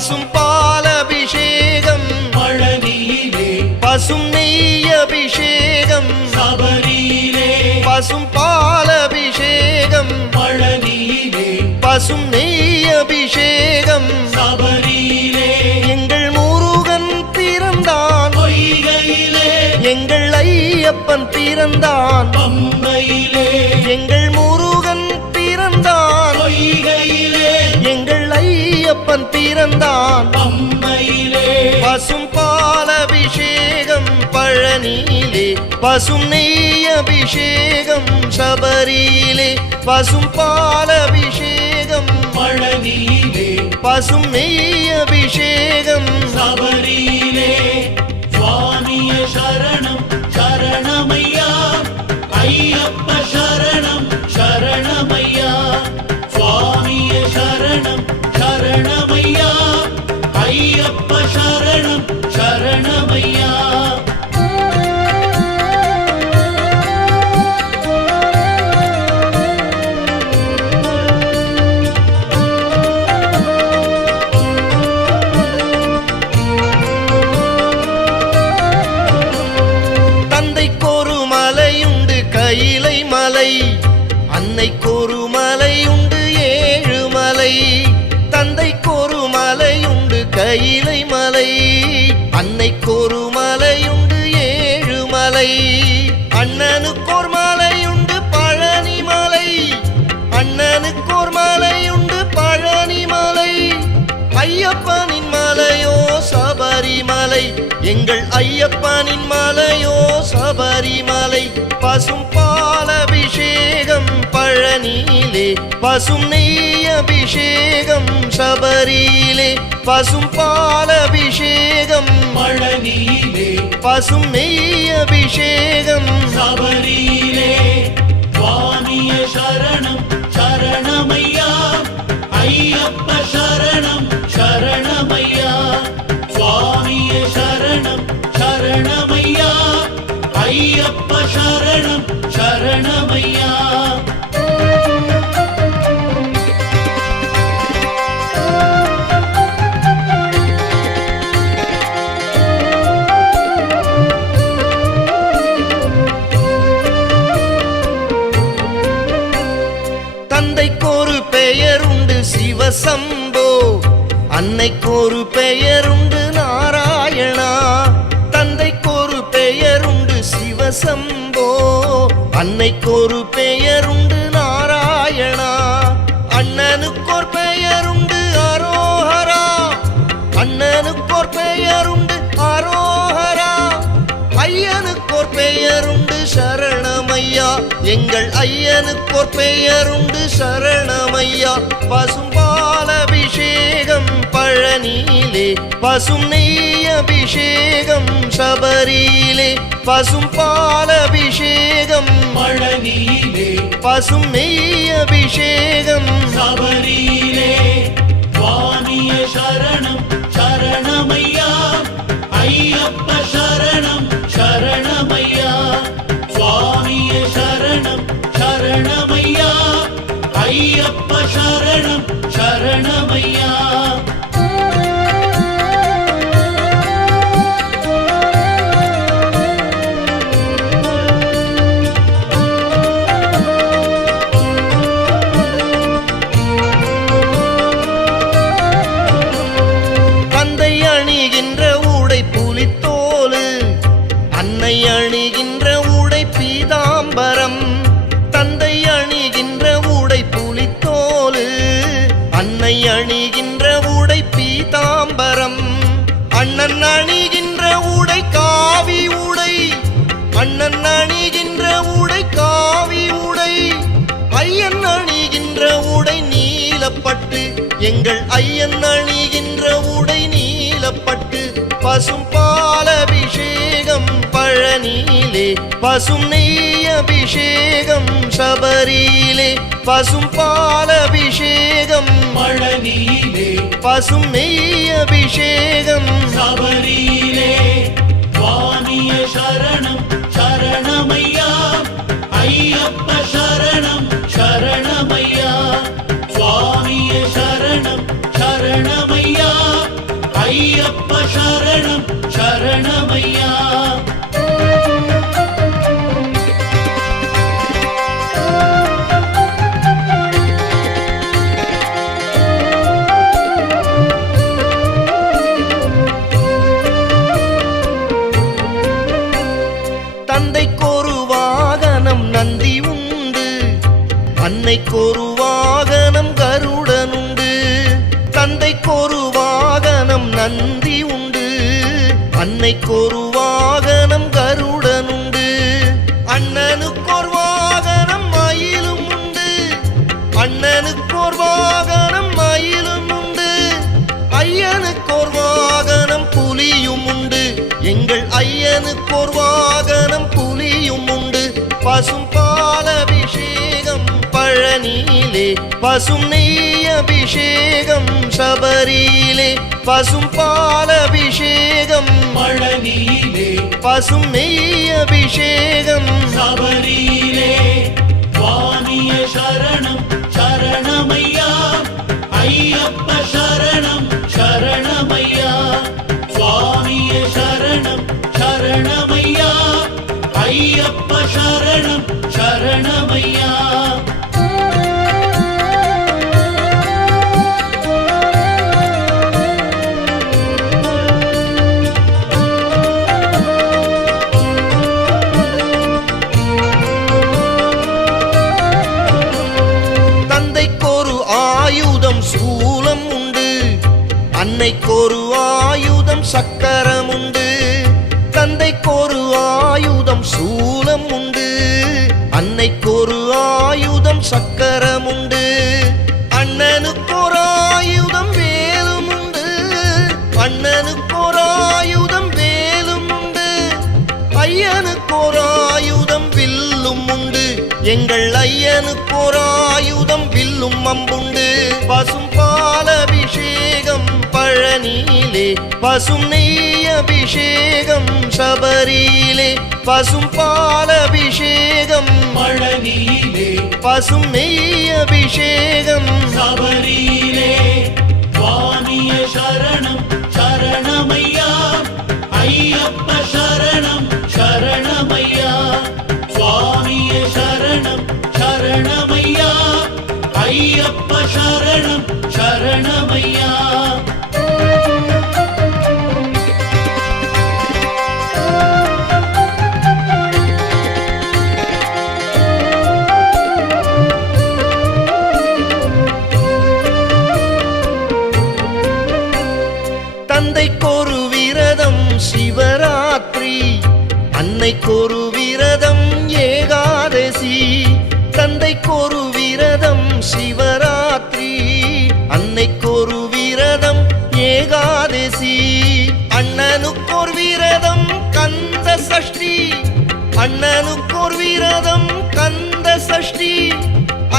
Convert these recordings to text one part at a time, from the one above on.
பசும் பாலபிஷேகம் பழனியிலே பசும் நெய் அபிஷேகம் சபரியிலே பசும் பாலபிஷேகம் பழனியிலே பசும் நெய் அபிஷேகம் சபரியிலே எங்கள் முருகன் பிறந்தான் பொய்கையிலே எங்கள் ஐயப்பன் பிறந்தான் பம்பையிலே எங்கள் முருகன் பிறந்தான் பொய்கையிலே எங்கள் ஐயப்பன் பிறந்தான் பம்பையிலே பசும் பாலபிஷேகம் பழனியிலே பசும் நெய் அபிஷேகம் சபரியிலே பசும் பாலபிஷேகம் பழனியிலே பசும் நெய் அபிஷேகம் சபரியிலே சுவாமிய சரணம் சரணமையா ஐயப்ப சரணம் சரணமையா சுவாமிய சரணம் சரணமையா ஐயப்ப சரணம் சரணமையா தந்தைக்கொரு மலையுண்டு கையிலை மலை அன்னைக்கொரு மலையுண்டு ஏழுமலை தந்தைக்கொரு மலையுண்டு கையிலை மலை அன்னைக்கொரு மலையுண்டு ஏழுமலை அண்ணனுக்கோர் மலையுண்டு பழனி மலை அண்ணனுக்கோர் மலையுண்டு பழனி மலை ஐயப்பனின் மலையோ சபரிமலை எங்கள் ஐயப்பனின் மலையோ சபரிமலை பசும் பாலபிஷேகம் பழனியிலே பசும் நெய் அபிஷேகம் சபரியிலே பசும் பாலபிஷேகம் பழனியிலே பசும் நெய் அபிஷேகம் சபரியிலே சுவாமிய சரணம் சரணமையா ஐயப்ப சரணம் சரணமையா சுவாமிய சரணம் சரணமையா ஐயப்ப சரணம் சரணமையா தந்தைக்கொரு பெயருண்டு சிவசம்போ அன்னைக்கொரு பெயருண்டு நாராயணா தந்தைக்கொரு பெயருண்டு சிவசம்போ அன்னைக்கொரு பெயருண்டு நாராயணா அண்ணனுக்கோர் பெயருண்டு அரோஹரா அண்ணனுக்கோர் பெயருண்டு அரோஹரா ஐயனுக்கோர் பெயருண்டு சரணமையா எங்கள் ஐயனுக்கோர் பெயருண்டு சரணமையா பசும் பாலபிஷேகம் பழனியிலே பசும் நெய் அபிஷேகம் சபரியிலே பசும் பாலபிஷேகம் பழனியிலே பசும் நெய் அபிஷேகம் சபரியிலே சுவாமிய சரணம் சரணமையா ஐயப்ப சரணம் சரணமையா சுவாமிய சரணம் சரணமையா ஐயப்ப சரணம் சரணமையா தந்தை அணிகின்ற உடை புலித்தோலு அன்னை அணிகின்ற உடை பீதாம்பரம் தந்தை அணிகின்ற உடை புலித்தோலு அன்னை அணிகின்ற உடை பீதாம்பரம் அண்ணன் அணிகின்ற உடை காவி உடை அண்ணன் அணிகின்ற உடை காவி உடை ஐயன் அணிகின்ற உடை நீலப்பட்டு எங்கள் ஐயன் அணிகின்ற உடை நீலப்பட்டு பசும் பாலபிஷேகம் பழனியிலே பசும் நெய் அபிஷேகம் சபரியிலே பசும் பாலபிஷேகம் பழனியிலே பசும் நெய் அபிஷேகம் சபரியிலே சுவாமிய சரணம் சரணமையா ஐயப்ப சரணம் சரணமையா சுவாமிய சரணம் சரணமையா ஐயப்ப சரணம் சரணமையா. தந்தைக்கொரு வாகனம் நந்தி உண்டு, அன்னைக்கொரு வாகனம் கருடனுண்டு. தந்தைக்கொரு வாகனம் நந்தி உண்டு, அன்னைக்கொரு வாகனம் கருடனுண்டு. அண்ணனுக்கொரு வாகனம் மயிலும் உண்டு, அண்ணனுக்கொரு வாகனம் மயிலும் உண்டு. ஐயனுக்கொரு வாகனம் புலியும் உண்டு, எங்கள் ஐயனுக்கொரு வாகனம் புலியும் உண்டு. பசும் பால் அபிஷேகம் பழனியிலே, பசும் நெய் அபிஷேகம் சபரியிலே. பசும் பால் அபிஷேகம் பழனியிலே, பசும் நெய் அபிஷேகம் சபரியிலே. சுவாமிய சரணம் சரணமையா, ஐயப்ப சரணம் சரணமையா. சுவாமிய சரணம் சரணமையா, ஐயப்ப சரணம் சரணமையா. தந்தைக்கொரு ஆயுதம் சூலம் உண்டு, அன்னைக்கொரு ஆயுதம் சக்கரம் உண்டு. தந்தைக்கொரு ஆயுதம் சூலம் உண்டு, அன்னைக்கொரு ஆயுதம் சக்கரம் உண்டு. அண்ணனுக்கொரு ஆயுதம் வேலும் உண்டு, அண்ணனுக்கொரு ஆயுதம் வேலும் உண்டு. ஐயனுக்கொரு ஆயுதம் வில்லும் உண்டு, எங்கள் ஐயனுக்கொரு ஆயுதம் வில்லும் அம்புண்டு. பசும் பால் அபிஷேகம் பழனியிலே, பசும் நெய் அபிஷேகம் சபரியிலே. பசும் பால் அபிஷேகம் பழனியிலே, பசும் நெய் அபிஷேகம் சபரியிலே. சுவாமிய சரணம் சரணமையா, ஐயப்ப சரணம் சரணமையா. சுவாமிய சரணம் சரணமையா, ஐயப்ப சரணம் சரணமையா. தந்தைக்கொரு விரதம் சிவராத்திரி, அன்னைக்கொரு விரதம் ஏகாதசி. தந்தைக்கொரு விரதம் சிவராத்திரி, அன்னைக்கொரு விரதம் ஏகாதசி. அண்ணனுக்கொரு விரதம் கந்த சஷ்டி, அண்ணனுக்கொரு விரதம் கந்த சஷ்டி.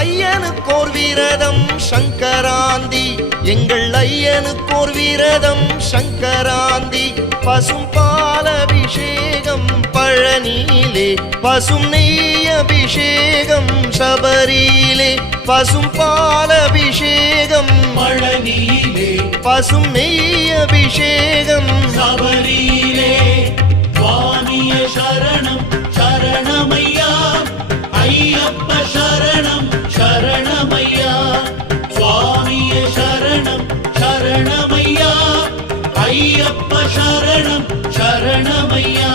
ஐயனுக்கோர் விரதம் சங்கராந்தி, எங்கள் ஐயனுக்கோர் விரதம் சங்கராந்தி. பசும் பால் அபிஷேகம் பழனியிலே, பசும் நெய் அபிஷேகம் சபரியிலே. பசும் பால் அபிஷேகம் பழனியிலே, பசும் நெய் அபிஷேகம் சபரியிலே. சுவாமிய சரணம் சரணமையா, ஐயப்ப சரணம் சரணமையா. சுவாமிய சரணம் சரணமையா, ஐயப்ப சரணம் சரணமையா.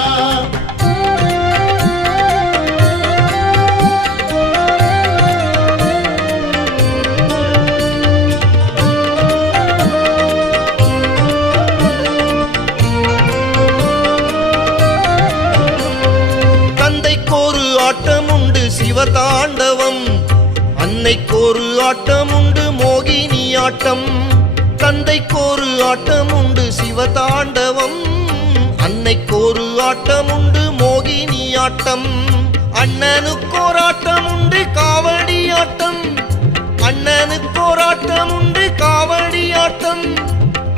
தந்தைக்கொரு ஆட்டம் உண்டு சிவதாண்டவம், அன்னைக்கொரு ஆட்டம் உண்டு மோகினி ஆட்டம். தந்தைக்கொரு ஆட்டம் உண்டு சிவதாண்டவம், அன்னைக்கொரு ஆட்டம் உண்டு மோகினி ஆட்டம். அண்ணனுக்கோர் ஆட்டம் உண்டு காவடி ஆட்டம், அண்ணனுக்கோர் ஆட்டம் உண்டு காவடி ஆட்டம்.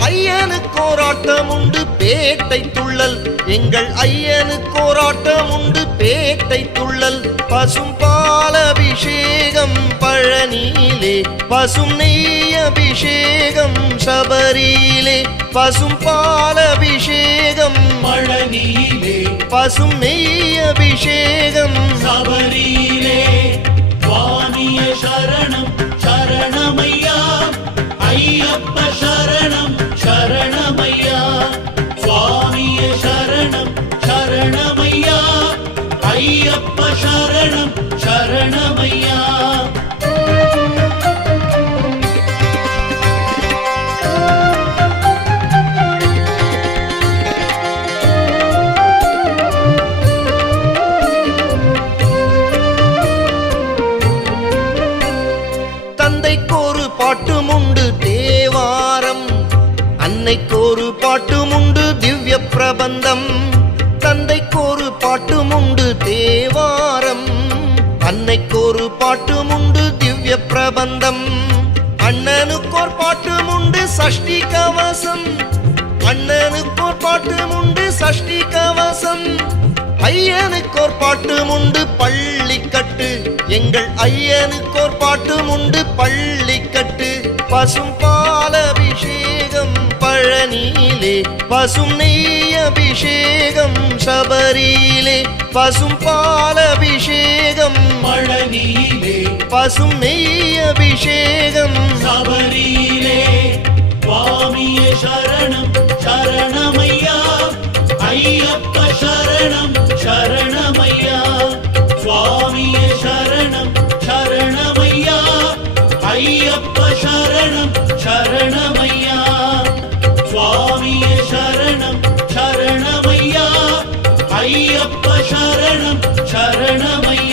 ஐயனுக்கோர் ஆட்டம் உண்டு பேட்டை துள்ளல், எங்கள் ஐயனுக்கோர் ஆட்டம் உண்டு பேட்டை துள்ளல். பசும் பால் அபிஷேகம் பழனியிலே, பசும் நெய் அபிஷேகம் சபரியிலே. சபரியிலே பசும் பால் அபிஷேகம் பழனியிலே பசும் நெய் அபிஷேகம் சபரியிலே சுவாமிய சரணம் சரணமையா ஐயப்ப சரணம் சரணமையா சுவாமிய சரணம் சரணமையா ஐயப்ப சரணம் சரணமையா தந்தைக்கொரு பாட்டும் உண்டு தேவாரம் அன்னைக்கொரு பாட்டும் உண்டு திவ்ய பிரபந்தம் தந்தைக்கொரு பாட்டும் உண்டு தேவாரம் அன்னைக்கொரு பாட்டும் உண்டு திவ்ய பிரபந்தம் அண்ணனுக்கோர் பாட்டும் உண்டு சஷ்டி கவசம் அண்ணனுக்கோர் பாட்டும் உண்டு சஷ்டி கவசம் ஐயனுக்கோர் பாட்டும் உண்டு பள்ளிக்கட்டு எங்கள் ஐயனுக்கோர் பாட்டும் உண்டு பள்ளிக்கட்டு பசும் பால் அபிஷேகம் பழனியிலே பசும் நெய் அபிஷேகம் சபரியிலே பசும் பால் அபிஷேகம் பழனியிலே பசும் நெய் அபிஷேகம் சபரியிலே சுவாமிய சரணம் சரணமையா ஐயப்ப சரணம் சரணமையா சுவாமிய சரணம் சரணமையா ஐயப்ப சரணம் சரணமையா சுவாமிய சரணம் சரணமையா ஐயப்ப சரணம் சரணமையா